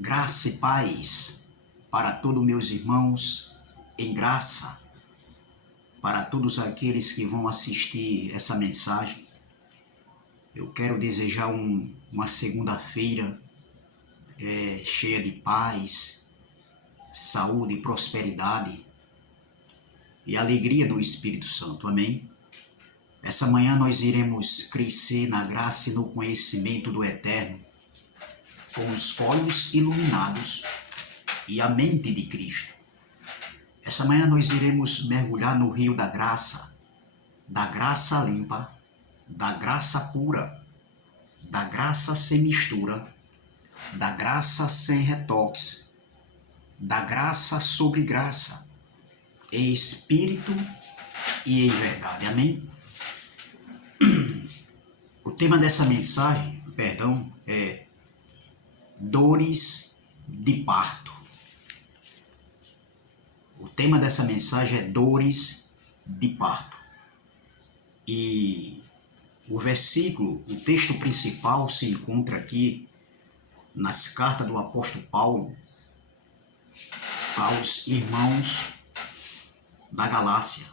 Graça e paz para todos meus irmãos em graça, para todos aqueles que vão assistir essa mensagem. Eu quero desejar uma segunda-feira cheia de paz, saúde, prosperidade e alegria do Espírito Santo. Amém? Essa manhã nós iremos crescer na graça e no conhecimento do Eterno, com os olhos iluminados e a mente de Cristo. Essa manhã nós iremos mergulhar no rio da graça limpa, da graça pura, da graça sem mistura, da graça sem retoques, da graça sobre graça, em espírito e em verdade. Amém? O tema dessa mensagem, é dores de parto. O tema dessa mensagem é dores de parto. E o texto principal se encontra aqui nas cartas do apóstolo Paulo aos irmãos da Galácia.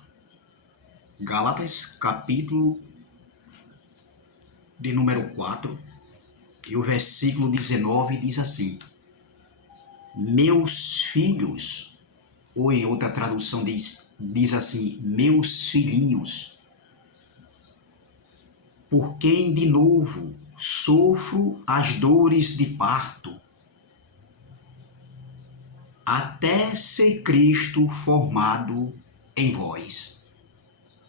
Gálatas, capítulo de número 4, e o versículo 19 diz assim: meus filhos, ou em outra tradução diz assim, meus filhinhos, por quem de novo sofro as dores de parto, até ser Cristo formado em vós.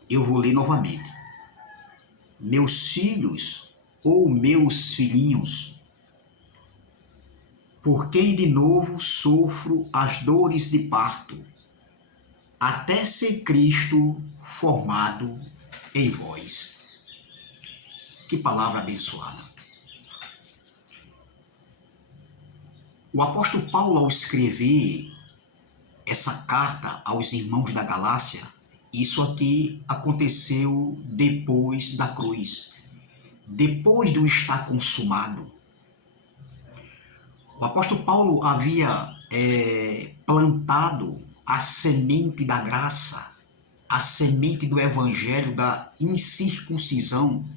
Eu vou ler novamente. Meus filhos ou meus filhinhos, por quem de novo sofro as dores de parto, até ser Cristo formado em vós. Que palavra abençoada. O apóstolo Paulo, ao escrever essa carta aos irmãos da Galácia, isso aqui aconteceu depois da cruz, depois do estar consumado. O apóstolo Paulo havia plantado a semente da graça, a semente do evangelho da incircuncisão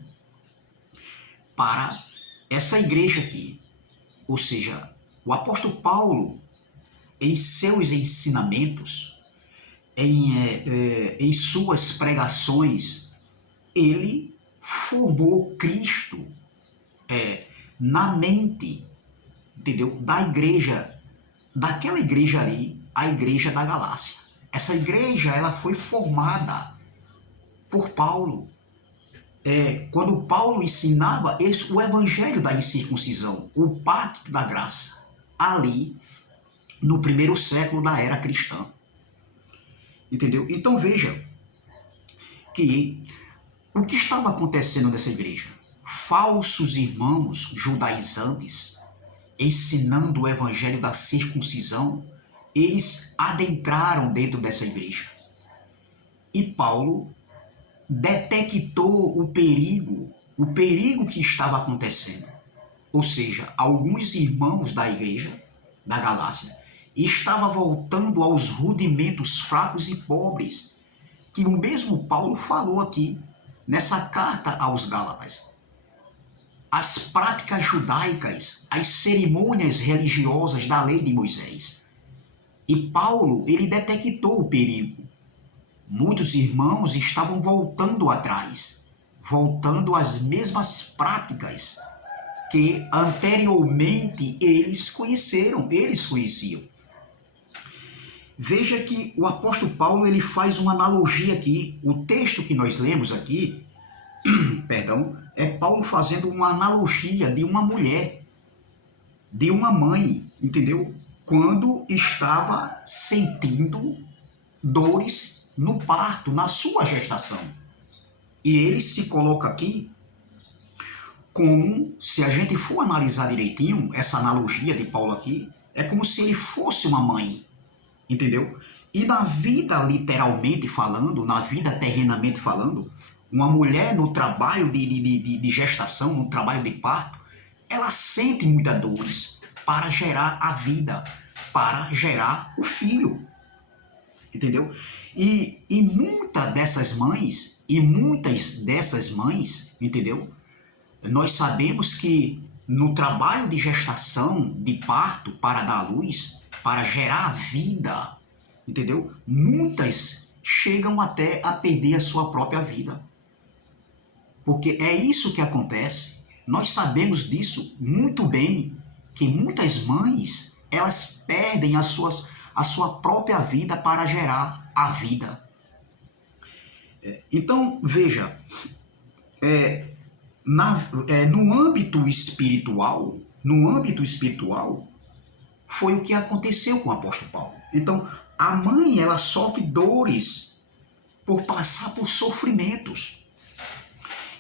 para essa igreja aqui. Ou seja, o apóstolo Paulo, em seus ensinamentos, em suas pregações, ele formou Cristo na mente, entendeu? Da igreja, daquela igreja ali, a igreja da Galácia. Essa igreja, ela foi formada por Paulo. Quando Paulo ensinava o evangelho da incircuncisão, o pacto da graça, ali no primeiro século da era cristã. Entendeu? Então veja que o que estava acontecendo nessa igreja? Falsos irmãos judaizantes ensinando o evangelho da circuncisão, eles adentraram dentro dessa igreja. E Paulo detectou o perigo que estava acontecendo. Ou seja, alguns irmãos da igreja da Galácia estavam voltando aos rudimentos fracos e pobres, que o mesmo Paulo falou aqui nessa carta aos Gálatas. As práticas judaicas, as cerimônias religiosas da lei de Moisés. E Paulo, ele detectou o perigo. Muitos irmãos estavam voltando atrás, voltando às mesmas práticas que anteriormente eles conheciam. Veja que o apóstolo Paulo, ele faz uma analogia aqui. O texto que nós lemos aqui, é Paulo fazendo uma analogia de uma mulher, de uma mãe, entendeu? Quando estava sentindo dores no parto, na sua gestação. E ele se coloca aqui como, se a gente for analisar direitinho, essa analogia de Paulo aqui, é como se ele fosse uma mãe. Entendeu? E na vida, literalmente falando, na vida terrenamente falando, uma mulher no trabalho de gestação, no trabalho de parto, ela sente muitas dores. para gerar a vida, para gerar o filho. Entendeu? E muitas dessas mães, entendeu? Nós sabemos que no trabalho de gestação, de parto, para dar à luz, para gerar a vida, entendeu? Muitas chegam até a perder a sua própria vida. Porque é isso que acontece. Nós sabemos disso muito bem, que muitas mães, elas perdem a sua própria vida para gerar a vida. Então, veja, no âmbito espiritual, foi o que aconteceu com o apóstolo Paulo. Então, a mãe, ela sofre dores por passar por sofrimentos.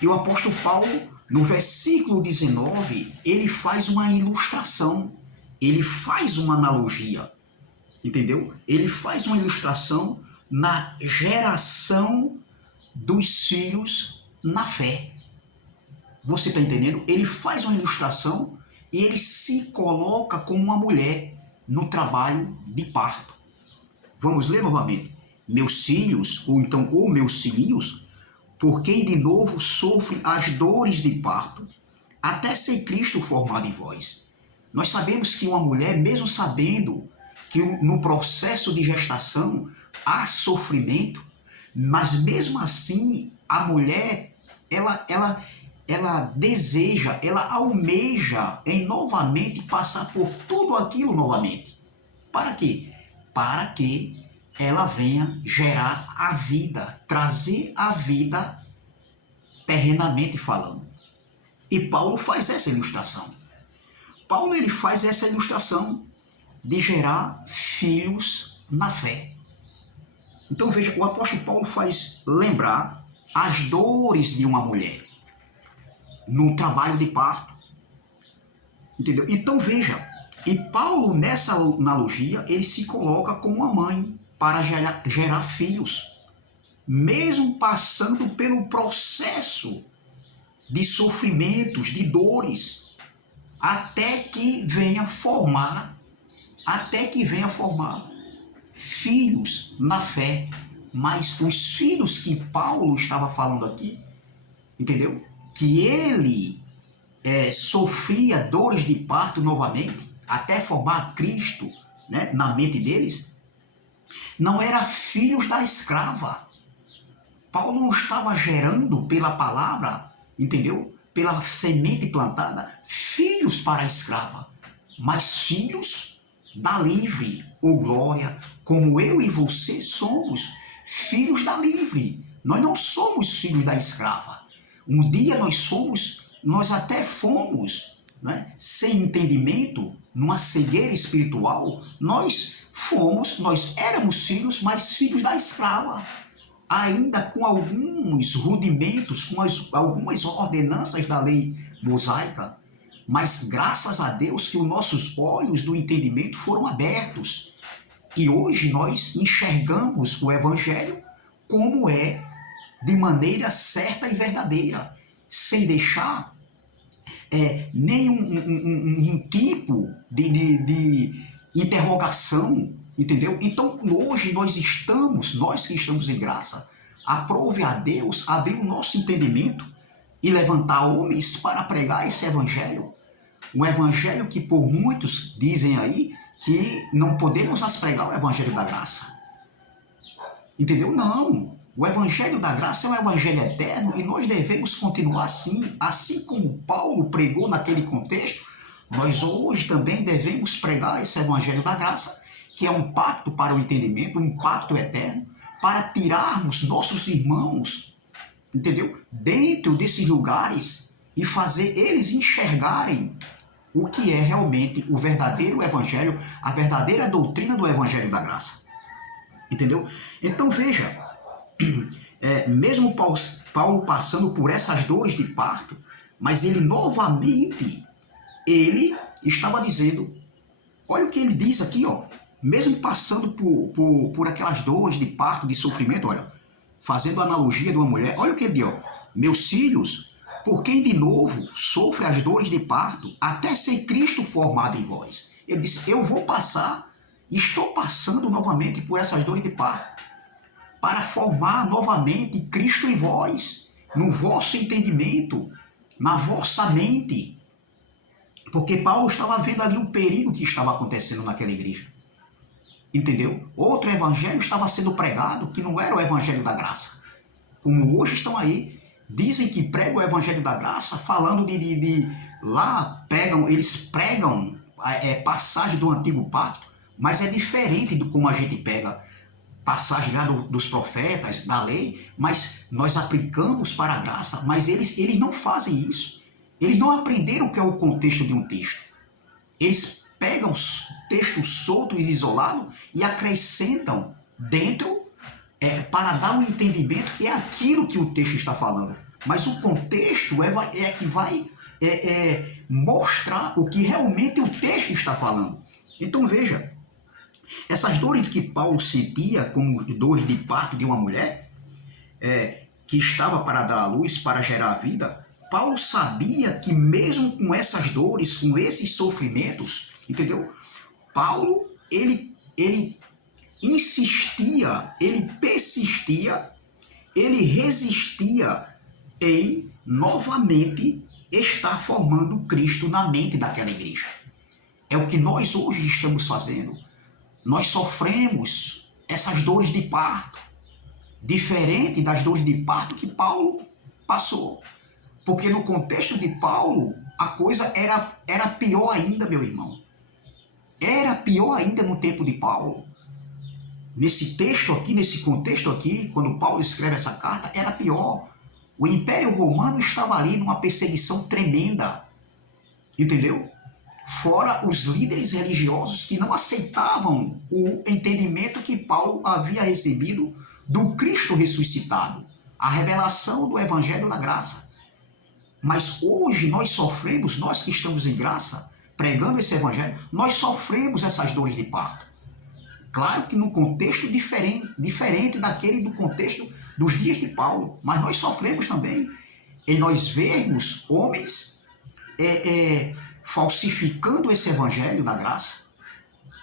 E o apóstolo Paulo, no versículo 19, ele faz uma ilustração, ele faz uma analogia, entendeu? Ele faz uma ilustração na geração dos filhos na fé. Você está entendendo? Ele faz uma ilustração e ele se coloca como uma mulher no trabalho de parto. Vamos ler novamente. Meus filhos, ou então, meus filhinhos, por quem de novo sofre as dores de parto, até ser Cristo formado em vós. Nós sabemos que uma mulher, mesmo sabendo que no processo de gestação há sofrimento, mas mesmo assim a mulher, ela deseja, ela almeja em novamente passar por tudo aquilo novamente. Para quê? Para que ela venha gerar a vida, trazer a vida terrenamente falando. E Paulo faz essa ilustração. Paulo, ele faz essa ilustração de gerar filhos na fé. Então veja, o apóstolo Paulo faz lembrar as dores de uma mulher no trabalho de parto. Entendeu? Então veja, e Paulo nessa analogia, ele se coloca como uma mãe para gerar filhos, mesmo passando pelo processo de sofrimentos, de dores, até que venha formar filhos na fé. Mas os filhos que Paulo estava falando aqui, entendeu? Que ele sofria dores de parto novamente, até formar Cristo, né, na mente deles, não era filhos da escrava. Paulo não estava gerando pela palavra, entendeu? Pela semente plantada, filhos para a escrava, mas filhos da livre, ou glória, como eu e você somos filhos da livre. Nós não somos filhos da escrava. Um dia nós até fomos, né, sem entendimento, numa cegueira espiritual, nós éramos filhos, mas filhos da escrava, ainda com alguns rudimentos, com algumas ordenanças da lei mosaica, mas graças a Deus que os nossos olhos do entendimento foram abertos. E hoje nós enxergamos o Evangelho como é, de maneira certa e verdadeira, sem deixar nenhum tipo de interrogação, entendeu? Então hoje nós que estamos em graça, aprove a Deus abrir o nosso entendimento e levantar homens para pregar esse Evangelho. Um Evangelho que por muitos dizem aí que não podemos mais pregar o Evangelho da graça. Entendeu? Não. O Evangelho da graça é um Evangelho eterno e nós devemos continuar assim como Paulo pregou naquele contexto. Nós hoje também devemos pregar esse Evangelho da graça, que é um pacto para o entendimento, um pacto eterno, para tirarmos nossos irmãos, entendeu? Dentro desses lugares e fazer eles enxergarem o que é realmente o verdadeiro Evangelho, a verdadeira doutrina do Evangelho da graça. Entendeu? Então veja, mesmo Paulo passando por essas dores de parto, mas ele novamente, ele estava dizendo, olha o que ele diz aqui, ó, mesmo passando por aquelas dores de parto, de sofrimento, olha, fazendo analogia de uma mulher, olha o que ele diz, ó, meus filhos, Por quem de novo sofre as dores de parto, até ser Cristo formado em vós. Ele disse, eu vou passar, estou passando novamente por essas dores de parto, para formar novamente Cristo em vós, no vosso entendimento, na vossa mente. Porque Paulo estava vendo ali o perigo que estava acontecendo naquela igreja. Entendeu? Outro evangelho estava sendo pregado que não era o evangelho da graça. Como hoje estão aí, dizem que pregam o evangelho da graça, falando lá eles pregam passagem do antigo pacto, mas é diferente do como a gente pega passagem lá dos profetas, da lei, mas nós aplicamos para a graça, mas eles não fazem isso. Eles não aprenderam o que é o contexto de um texto. Eles pegam textos soltos e isolados e acrescentam dentro para dar um entendimento que é aquilo que o texto está falando. Mas o contexto é que vai mostrar o que realmente o texto está falando. Então veja, essas dores que Paulo sentia como dores de parto de uma mulher que estava para dar à luz, para gerar a vida, Paulo sabia que mesmo com essas dores, com esses sofrimentos, entendeu? Paulo, ele insistia, ele persistia, ele resistia em novamente estar formando Cristo na mente daquela igreja. É o que nós hoje estamos fazendo. Nós sofremos essas dores de parto, diferente das dores de parto que Paulo passou. Porque no contexto de Paulo, a coisa era pior ainda, meu irmão. Era pior ainda no tempo de Paulo. Nesse texto aqui, nesse contexto aqui, quando Paulo escreve essa carta, era pior. O Império Romano estava ali numa perseguição tremenda. Entendeu? Fora os líderes religiosos que não aceitavam o entendimento que Paulo havia recebido do Cristo ressuscitado. A revelação do Evangelho da Graça. Mas hoje nós sofremos, nós que estamos em graça, pregando esse evangelho, nós sofremos essas dores de parto. Claro que num contexto diferente daquele do contexto dos dias de Paulo, mas nós sofremos também em nós vermos homens falsificando esse evangelho da graça,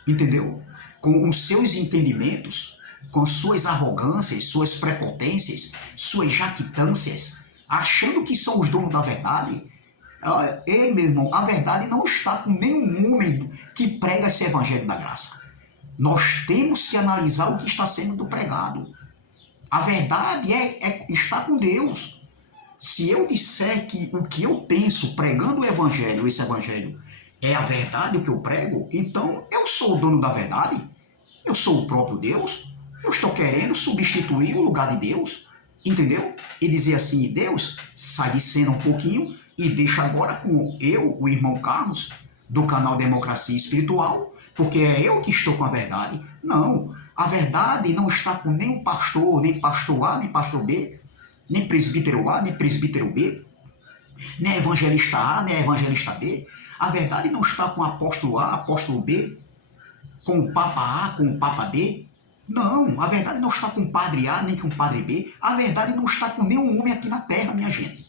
entendeu? Com os seus entendimentos, com suas arrogâncias, suas prepotências, suas jactâncias, achando que são os donos da verdade. Ei, meu irmão, a verdade não está com nenhum homem que prega esse evangelho da graça. Nós temos que analisar o que está sendo pregado. A verdade está com Deus. Se eu disser que o que eu penso pregando o evangelho, esse evangelho, é a verdade o que eu prego, então eu sou o dono da verdade. Eu sou o próprio Deus. Eu estou querendo substituir o lugar de Deus. Entendeu? E dizer assim, Deus, sai de cena um pouquinho e deixa agora com eu, o irmão Carlos, do canal Democracia Espiritual, porque é eu que estou com a verdade. Não, a verdade não está com nenhum pastor, nem pastor A, nem pastor B, nem presbítero A, nem presbítero B, nem evangelista A, nem evangelista B. A verdade não está com apóstolo A, apóstolo B, com o Papa A, com o Papa B. Não, a verdade não está com padre A, nem com padre B. A verdade não está com nenhum homem aqui na terra, minha gente.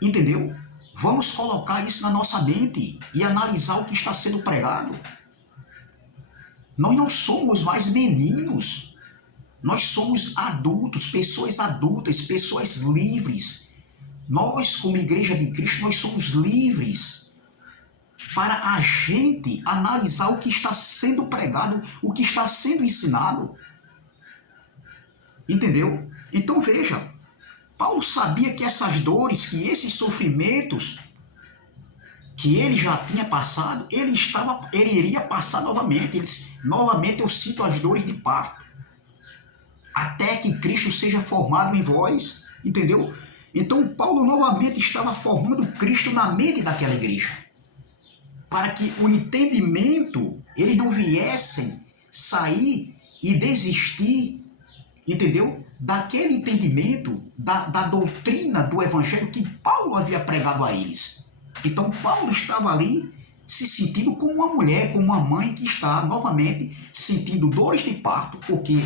Entendeu? Vamos colocar isso na nossa mente e analisar o que está sendo pregado. Nós não somos mais meninos. Nós somos adultos, pessoas livres. Nós, como Igreja de Cristo, nós somos livres para a gente analisar o que está sendo pregado, o que está sendo ensinado. Entendeu? Então veja, Paulo sabia que essas dores, que esses sofrimentos que ele já tinha passado, ele iria passar novamente. Novamente eu sinto as dores de parto, até que Cristo seja formado em vós. Entendeu? Então Paulo novamente estava formando Cristo na mente daquela igreja, para que o entendimento, eles não viessem sair e desistir, entendeu? Daquele entendimento, da doutrina do evangelho que Paulo havia pregado a eles. Então Paulo estava ali se sentindo como uma mulher, como uma mãe que está novamente sentindo dores de parto, porque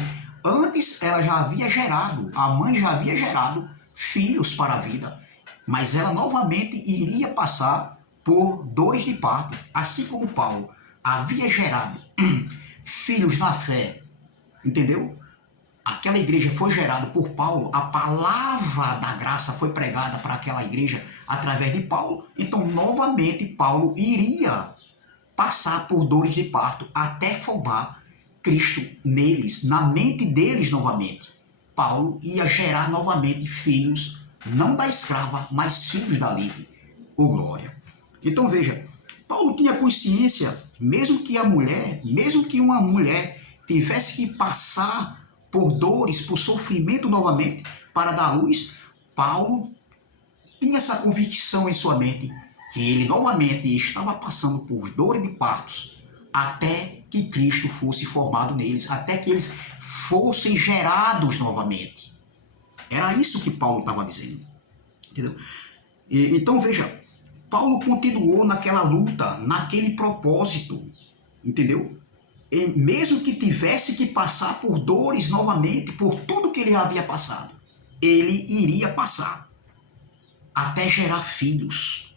antes ela já havia gerado, a mãe já havia gerado, filhos para a vida, mas ela novamente iria passar por dores de parto, assim como Paulo havia gerado filhos na fé, entendeu? Aquela igreja foi gerada por Paulo, a palavra da graça foi pregada para aquela igreja através de Paulo, então novamente Paulo iria passar por dores de parto até formar Cristo neles, na mente deles novamente. Paulo ia gerar novamente filhos, não da escrava, mas filhos da livre. Ô glória! Então veja, Paulo tinha consciência, mesmo que uma mulher tivesse que passar por dores, por sofrimento novamente, para dar luz, Paulo tinha essa convicção em sua mente, que ele novamente estava passando por dores de partos, até que Cristo fosse formado neles, até que eles fossem gerados novamente. Era isso que Paulo estava dizendo. Entendeu? Então veja, Paulo continuou naquela luta, naquele propósito, entendeu? E mesmo que tivesse que passar por dores novamente, por tudo que ele havia passado, ele iria passar até gerar filhos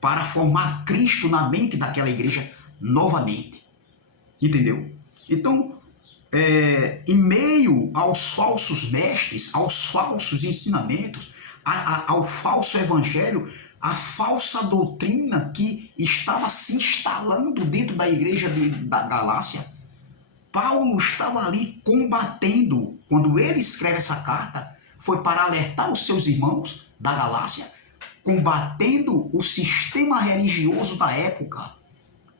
para formar Cristo na mente daquela igreja novamente, entendeu? Então, em meio aos falsos mestres, aos falsos ensinamentos, ao falso evangelho, a falsa doutrina que estava se instalando dentro da igreja da Galácia, Paulo estava ali combatendo. Quando ele escreve essa carta, foi para alertar os seus irmãos da Galácia, combatendo o sistema religioso da época,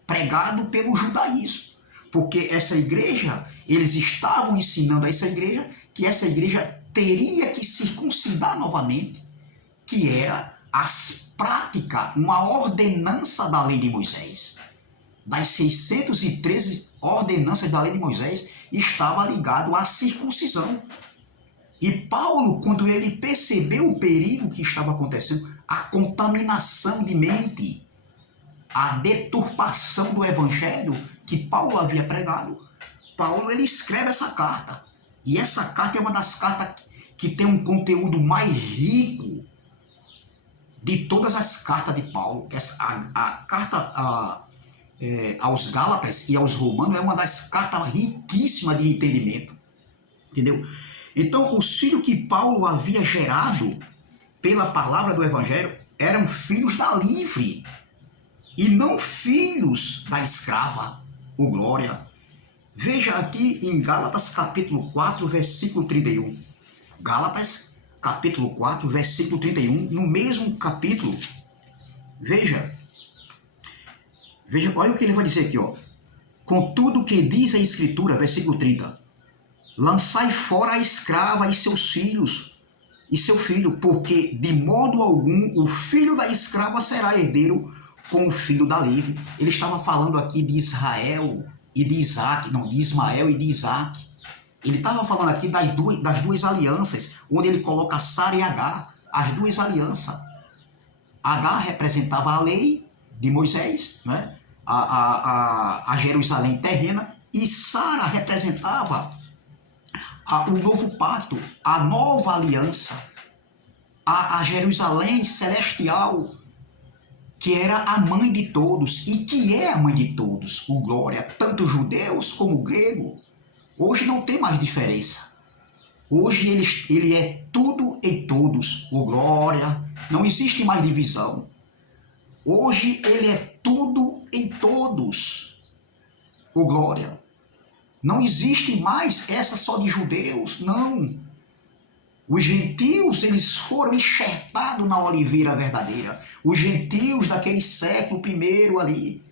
pregado pelo judaísmo. Porque essa igreja, eles estavam ensinando a essa igreja que essa igreja teria que circuncidar novamente, que era as práticas, uma ordenança da lei de Moisés. Das 613 ordenanças da lei de Moisés, estava ligado à circuncisão. E Paulo, quando ele percebeu o perigo que estava acontecendo, a contaminação de mente, a deturpação do evangelho que Paulo havia pregado, Paulo ele escreve essa carta. E essa carta é uma das cartas que tem um conteúdo mais rico de todas as cartas de Paulo. A carta aos Gálatas e aos Romanos é uma das cartas riquíssimas de entendimento. Entendeu? Então, os filhos que Paulo havia gerado pela palavra do evangelho eram filhos da livre e não filhos da escrava. O glória! Veja aqui em Gálatas capítulo 4, versículo 31. Gálatas capítulo 4, versículo 31, no mesmo capítulo, veja, olha o que ele vai dizer aqui, ó. Contudo que diz a Escritura, versículo 30, lançai fora a escrava e seus filhos, e seu filho, porque de modo algum o filho da escrava será herdeiro com o filho da livre. Ele estava falando aqui de Israel e de Isaac, não, de Ismael e de Isaac. Ele estava falando aqui das duas alianças, onde ele coloca Sara e Agar, as duas alianças. Agar representava a lei de Moisés, né? a Jerusalém terrena, e Sara representava o novo pacto, a nova aliança, a Jerusalém celestial, que era a mãe de todos e que é a mãe de todos, o glória, tanto judeus como grego. Hoje não tem mais diferença. Hoje ele é tudo em todos, o glória, não existe mais divisão. Hoje ele é tudo em todos, o glória. Não existe mais essa só de judeus, não. Os gentios, eles foram enxertados na oliveira verdadeira. Os gentios daquele século I ali.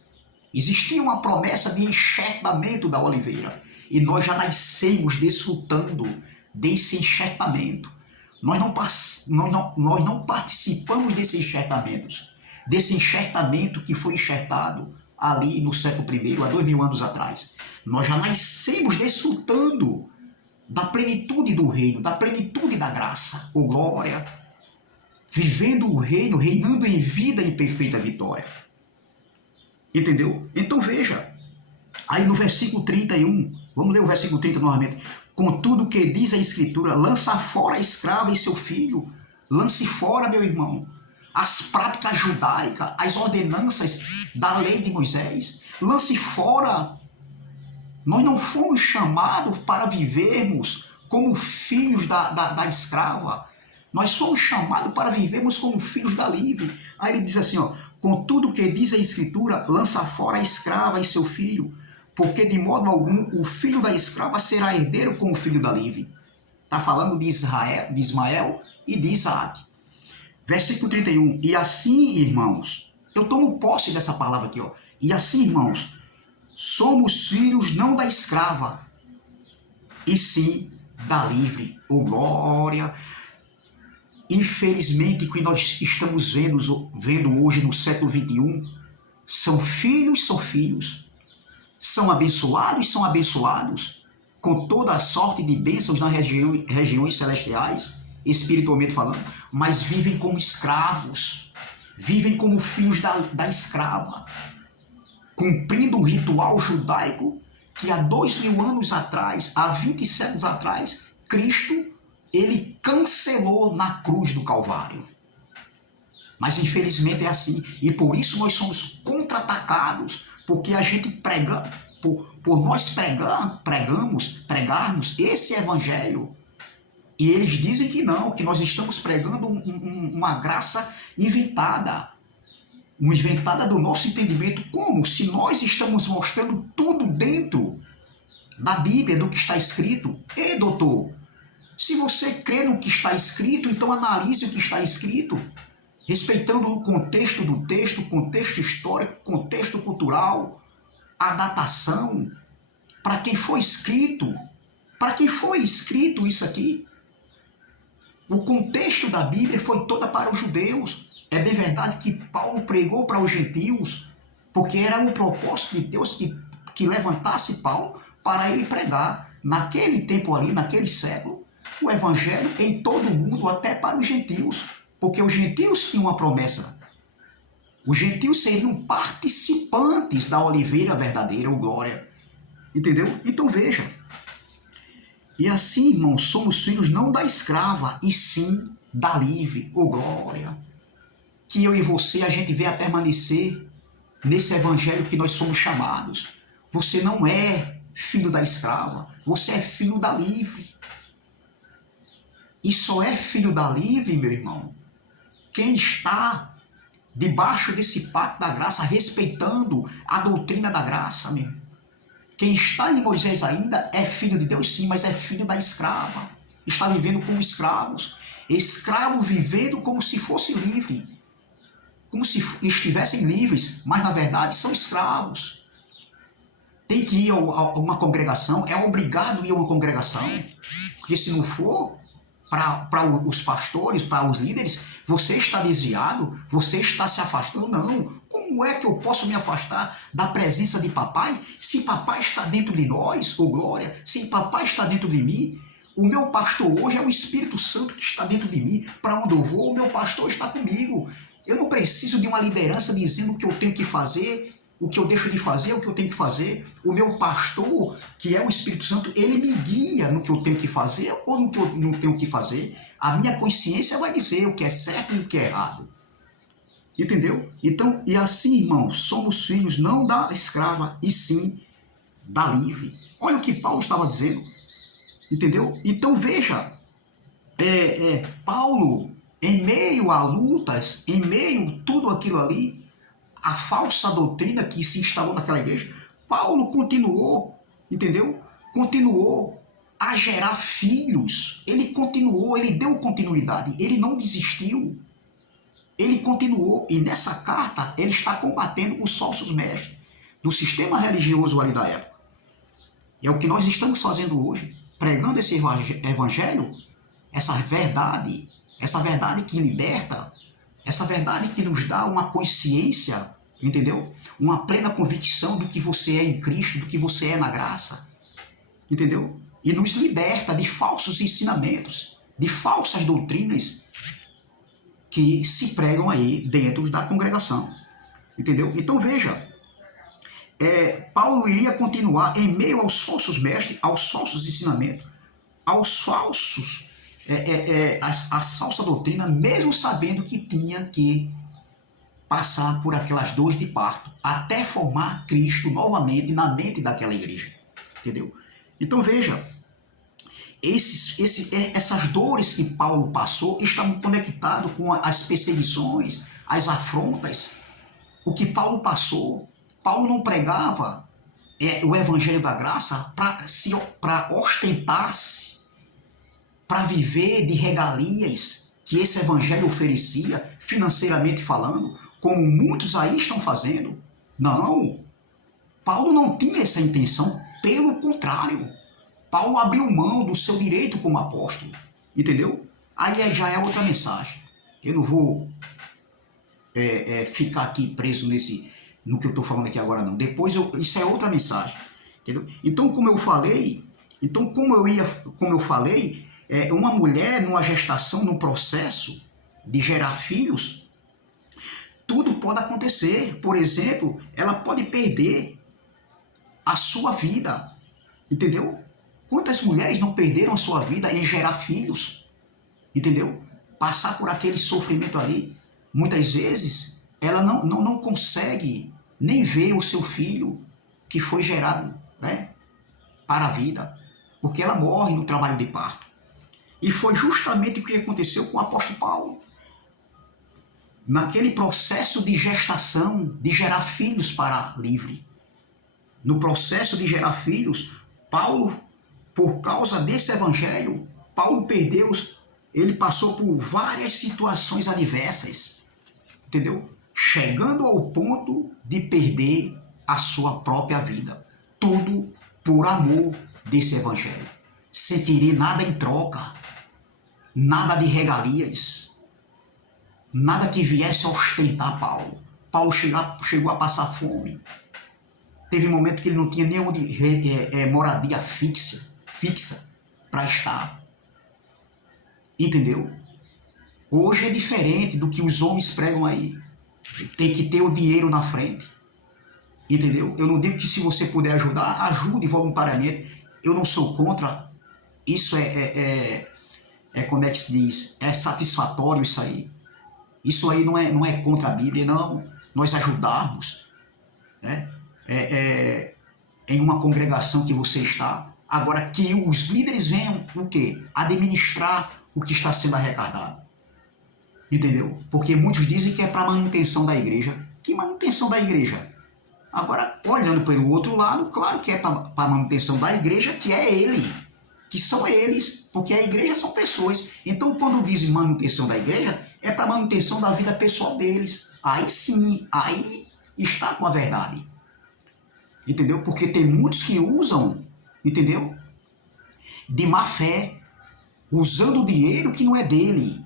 Existia uma promessa de enxertamento da oliveira. E nós já nascemos desfrutando desse enxertamento. Nós não participamos desse enxertamento que foi enxertado ali no século I, há 2000 anos atrás. Nós já nascemos desfrutando da plenitude do reino, da plenitude da graça, o glória, vivendo o reino, reinando em vida e perfeita vitória. Entendeu? Então veja, aí no versículo 31, vamos ler o versículo 30 novamente. Contudo, o que diz a Escritura, lança fora a escrava e seu filho. Lance fora, meu irmão, as práticas judaicas, as ordenanças da lei de Moisés. Lance fora. Nós não fomos chamados para vivermos como filhos da escrava. Nós somos chamados para vivermos como filhos da livre. Aí ele diz assim, ó, contudo o que diz a Escritura, lança fora a escrava e seu filho, porque de modo algum o filho da escrava será herdeiro com o filho da livre. Está falando de Ismael e de Isaac. Versículo 31. E assim, irmãos, eu tomo posse dessa palavra aqui, ó. E assim, irmãos, somos filhos não da escrava, e sim da livre. Oh, glória! Infelizmente, o que nós estamos vendo hoje no século XXI, são filhos, são abençoados, com toda a sorte de bênçãos nas regiões celestiais, espiritualmente falando, mas vivem como escravos, vivem como filhos da escrava, cumprindo o ritual judaico que há 2000 anos atrás, há 20 séculos atrás, Cristo, ele cancelou na cruz do Calvário. Mas infelizmente é assim, e por isso nós somos contra-atacados, porque a gente prega, por nós pregarmos esse evangelho, e eles dizem que não, que nós estamos pregando uma graça inventada do nosso entendimento. Como? Se nós estamos mostrando tudo dentro da Bíblia, do que está escrito. Ei, doutor, se você crê no que está escrito, então analise o que está escrito, respeitando o contexto do texto, o contexto histórico, o contexto cultural, a datação, para quem foi escrito isso aqui. O contexto da Bíblia foi toda para os judeus. É bem verdade que Paulo pregou para os gentios, porque era o propósito de Deus que levantasse Paulo para ele pregar, naquele tempo ali, naquele século, o evangelho em todo o mundo, até para os gentios, porque os gentios tinham uma promessa. Os gentios seriam participantes da oliveira verdadeira, ou glória. Entendeu? Então veja. E assim, irmãos, somos filhos não da escrava, e sim da livre, ou glória. Que eu e você, a gente venha a permanecer nesse evangelho que nós somos chamados. Você não é filho da escrava, você é filho da livre. E só é filho da livre, meu irmão, quem está debaixo desse pacto da graça, respeitando a doutrina da graça, meu irmão. Quem está em Moisés ainda é filho de Deus, sim, mas é filho da escrava. Está vivendo como escravos. Escravo vivendo como se fosse livre. Como se estivessem livres, mas na verdade são escravos. Tem que ir a uma congregação, é obrigado a ir a uma congregação. Porque se não for, para os pastores, para os líderes, você está desviado, você está se afastando. Não. Como é que eu posso me afastar da presença de papai se papai está dentro de nós, ou glória, se papai está dentro de mim? O meu pastor hoje é o Espírito Santo que está dentro de mim. Para onde eu vou, o meu pastor está comigo. Eu não preciso de uma liderança dizendo o que eu tenho que fazer, o que eu deixo de fazer, o que eu tenho que fazer. O meu pastor, que é o Espírito Santo, ele me guia no que eu tenho que fazer ou no que eu não tenho que fazer. A minha consciência vai dizer o que é certo e o que é errado. Entendeu? Então, e assim, irmãos, somos filhos não da escrava, e sim da livre. Olha o que Paulo estava dizendo. Entendeu? Então, veja, Paulo, em meio a lutas, em meio a tudo aquilo ali, a falsa doutrina que se instalou naquela igreja, Paulo continuou, entendeu? Continuou a gerar filhos. Ele continuou, ele deu continuidade, ele não desistiu. Ele continuou, e nessa carta ele está combatendo os falsos mestres do sistema religioso ali da época. É o que nós estamos fazendo hoje, pregando esse evangelho, essa verdade que liberta, essa verdade que nos dá uma consciência, entendeu? Uma plena convicção do que você é em Cristo, do que você é na graça, entendeu? E nos liberta de falsos ensinamentos, de falsas doutrinas que se pregam aí dentro da congregação, entendeu? Então veja, Paulo iria continuar em meio aos falsos mestres, aos falsos ensinamentos, aos falsos, as falsas doutrinas, mesmo sabendo que tinha que passar por aquelas dores de parto, até formar Cristo novamente na mente daquela igreja. Entendeu? Então veja, essas dores que Paulo passou estavam conectadas com as perseguições, as afrontas. O que Paulo passou, Paulo não pregava o evangelho da graça para ostentar-se, para viver de regalias que esse evangelho oferecia, financeiramente falando, como muitos aí estão fazendo. Não, Paulo não tinha essa intenção, pelo contrário. Paulo abriu mão do seu direito como apóstolo, entendeu? Aí já é outra mensagem. Eu não vou ficar aqui preso no que eu estou falando aqui agora, não. Depois, isso é outra mensagem, entendeu? Então, como eu falei, uma mulher numa gestação, num processo de gerar filhos, tudo pode acontecer. Por exemplo, ela pode perder a sua vida, entendeu? Quantas mulheres não perderam a sua vida em gerar filhos, entendeu? Passar por aquele sofrimento ali. Muitas vezes, ela não consegue nem ver o seu filho que foi gerado, né, para a vida, porque ela morre no trabalho de parto. E foi justamente o que aconteceu com o apóstolo Paulo. Naquele processo de gestação, de gerar filhos para livre. No processo de gerar filhos, Paulo, por causa desse evangelho, Paulo ele passou por várias situações adversas, entendeu? Chegando ao ponto de perder a sua própria vida. Tudo por amor desse evangelho. Sem querer nada em troca, nada de regalias, nada que viesse a ostentar Paulo. Paulo chegou a passar fome. Teve um momento que ele não tinha nenhuma moradia fixa para estar. Entendeu? Hoje é diferente do que os homens pregam aí. Tem que ter o dinheiro na frente. Entendeu? Eu não digo que se você puder ajudar, ajude voluntariamente. Eu não sou contra. Isso como é que se diz? É satisfatório isso aí. Isso aí não é contra a Bíblia, não. Nós ajudarmos, né? Em uma congregação que você está. Agora, que os líderes venham o quê? Administrar o que está sendo arrecadado. Entendeu? Porque muitos dizem que é para manutenção da igreja. Que manutenção da igreja? Agora, olhando pelo outro lado, claro que é para manutenção da igreja, que é ele. Que são eles. Porque a igreja são pessoas. Então, quando dizem manutenção da igreja, é para manutenção da vida pessoal deles. Aí sim, aí está com a verdade. Entendeu? Porque tem muitos que usam, entendeu? De má fé, usando o dinheiro que não é dele,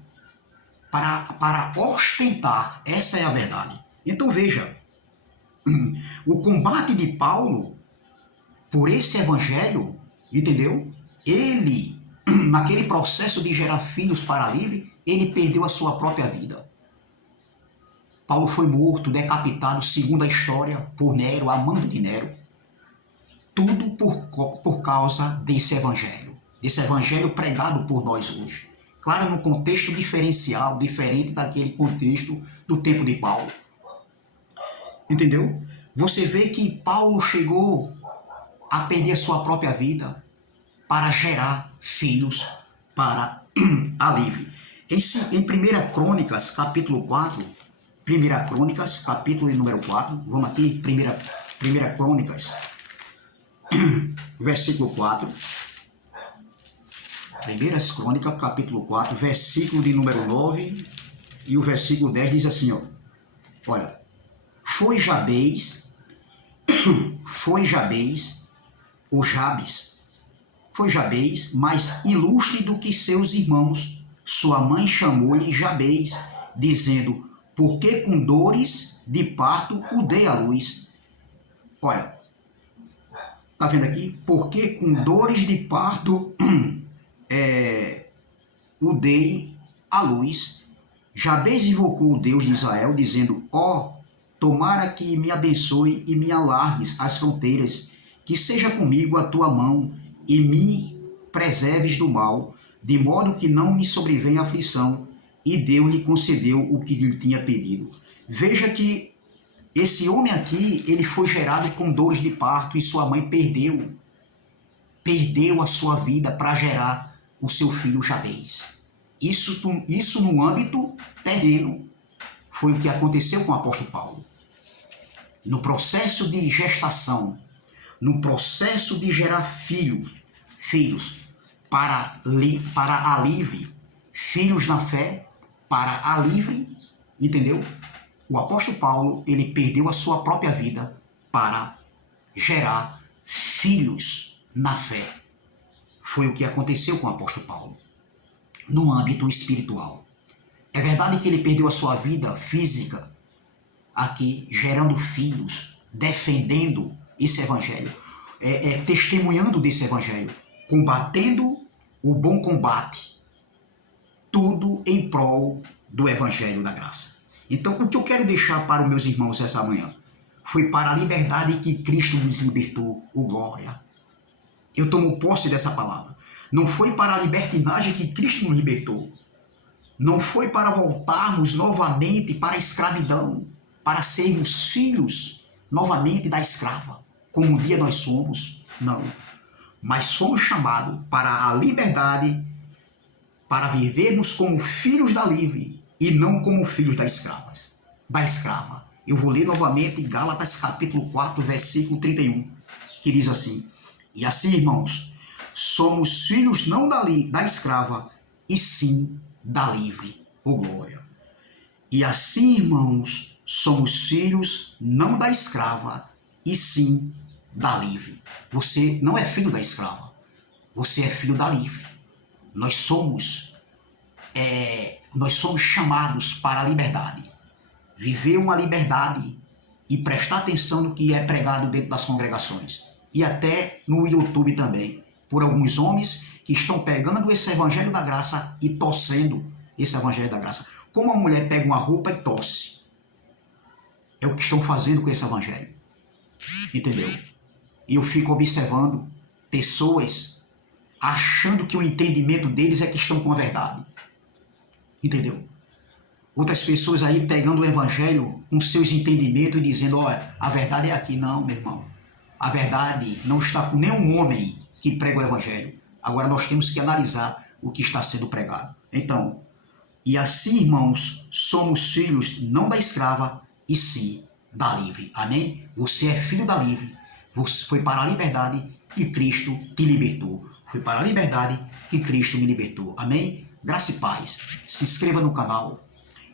para ostentar. Essa é a verdade. Então veja, o combate de Paulo por esse evangelho, entendeu? Ele, naquele processo de gerar filhos para livre, ele perdeu a sua própria vida. Paulo foi morto, decapitado, segundo a história, por Nero, amando de Nero. Tudo por causa desse evangelho pregado por nós hoje. Claro, num contexto diferencial, diferente daquele contexto do tempo de Paulo. Entendeu? Você vê que Paulo chegou a perder a sua própria vida para gerar filhos para a livre. Em 1 Crônicas, capítulo 4, 1 Crônicas, capítulo número 4, vamos aqui, 1 Crônicas, versículo 4. 1 Crônicas, capítulo 4, versículo de número 9 e o versículo 10 diz assim, ó. Olha, foi Jabes, mais ilustre do que seus irmãos. Sua mãe chamou-lhe Jabes, dizendo, porque com dores de parto o dei à luz. Olha, tá vendo aqui? Porque com dores de parto o dei à luz. Jabes invocou o Deus de Israel, dizendo, tomara que me abençoe e me alargues as fronteiras, que seja comigo a tua mão e me preserves do mal, de modo que não me sobrevenha aflição, e Deus lhe concedeu o que lhe tinha pedido. Veja que esse homem aqui, ele foi gerado com dores de parto e sua mãe perdeu a sua vida para gerar o seu filho Jabez. Isso no âmbito terreno foi o que aconteceu com o apóstolo Paulo. No processo de gestação, no processo de gerar filhos para a livre, filhos na fé, para a livre, entendeu? O apóstolo Paulo, ele perdeu a sua própria vida para gerar filhos na fé. Foi o que aconteceu com o apóstolo Paulo, no âmbito espiritual. É verdade que ele perdeu a sua vida física aqui, gerando filhos, defendendo esse evangelho, testemunhando desse evangelho, combatendo o bom combate, tudo em prol do evangelho da graça. Então, o que eu quero deixar para os meus irmãos essa manhã foi para a liberdade que Cristo nos libertou, glória. Eu tomo posse dessa palavra. Não foi para a libertinagem que Cristo nos libertou. Não foi para voltarmos novamente para a escravidão, para sermos filhos novamente da escrava, como um dia nós somos. Não. Mas fomos chamados para a liberdade, para vivermos como filhos da livre e não como filhos da escrava. Eu vou ler novamente Gálatas capítulo 4, versículo 31, que diz assim: e assim, irmãos, somos filhos não da escrava, e sim da livre, glória. E assim, irmãos, somos filhos não da escrava, e sim da livre. Você não é filho da escrava, você é filho da livre. Nós somos chamados para a liberdade. Viver uma liberdade e prestar atenção no que é pregado dentro das congregações. E até no YouTube também, por alguns homens que estão pegando esse evangelho da graça e torcendo esse evangelho da graça. Como a mulher pega uma roupa e torce. É o que estão fazendo com esse evangelho. Entendeu? E eu fico observando pessoas achando que o entendimento deles é que estão com a verdade. Entendeu? Outras pessoas aí pegando o evangelho com seus entendimentos e dizendo, olha, a verdade é aqui. Não, meu irmão. A verdade não está com nenhum homem que prega o evangelho. Agora nós temos que analisar o que está sendo pregado. Então, e assim, irmãos, somos filhos não da escrava, e sim da livre. Amém? Você é filho da livre. Você foi para a liberdade e Cristo te libertou. Foi para a liberdade e Cristo me libertou. Amém? Graça e paz. Se inscreva no canal.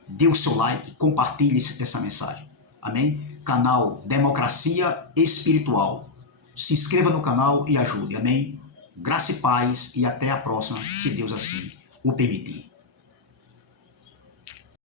Dê o seu like. Compartilhe essa mensagem. Amém? Canal Democracia Espiritual. Se inscreva no canal e ajude. Amém? Graça e paz e até a próxima, se Deus assim o permitir.